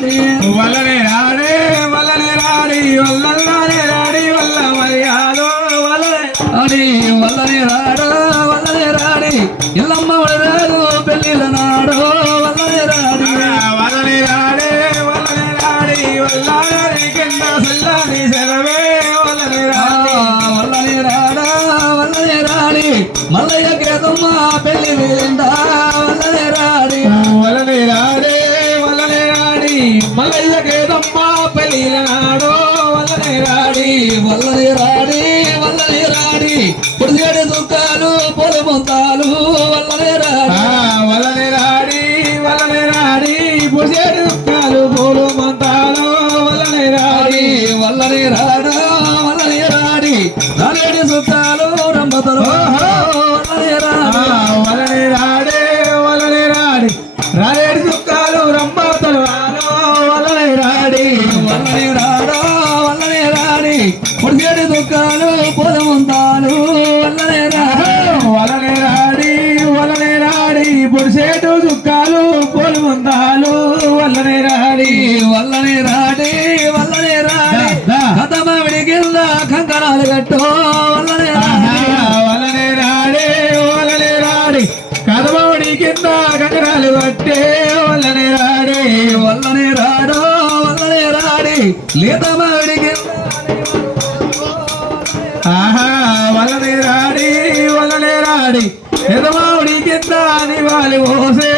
వల్లనే రాడే వల్లనే రాడి వల్లనే రాడి వల్ల మర్యాదో వల్లనే రాడి వల్లనే రాడు వల్లనే రాడి ఇల్లమ్మ రాదు పెళ్ళిళ్ళ నాడు వల్లనే రాడి వల్లనే రాడే వల్లనే రాడి వల్లారి కింద సల్లాని సెలవే వల్లనే రాడి వల్లనే రాడా వల్లనే రాడి మల్లయ్య కేతమ్మ పెళ్లి వీరిందా వల్లనే రాడి వల్లనే రాడే వల్లనే రాడి మల్లయ్య కేదమ్మ పెళ్ళిల నాడో వల్లనే రాడి వల్లనే రాడి వల్లనే రాడి పుడిసేడు దుఃఖాలు పొలు మొత్తాలు వల్లనే రాడి వల్లనే రాడి వల్లనే రాడి పుసేడు కాలు పూలు మంతాలు వల్లనే రాడి వల్లనే రాడా వల్లనే రాడి రాలేడి సుఖాలు రంభతలు వల్లనే రాడి వల్లనే రాడే వల్లనే రాడి రాలేడు చుక్కాలు రంభతలు వల్లనే రాడి వల్లనే రాడా వల్లనే రాడి పుడిసేడు దుఃఖాలు పొలు మొత్తాలు వల్లనే రాడి వల్లనే రాడి వల్లనే రాడి పుడిసేటు చుక్కాలు పూలు మంతాలు వల్లనే రాడి వల్లనే రాడి వల్లనే రాడి కథమావిడి కింద కంకణాలు కట్టు వల్లనే రాడి వల్లనే రాడే వల్లనే రాడి కదమౌడి కింద కంకరాలు కట్టే వల్లనే రాడే వల్లనే రాడు వల్లనే రాడి లేతమావిడి కింద వల్లనే రాడి వల్లనే రాడి ఎదమౌడి కింద నివాలి పోసే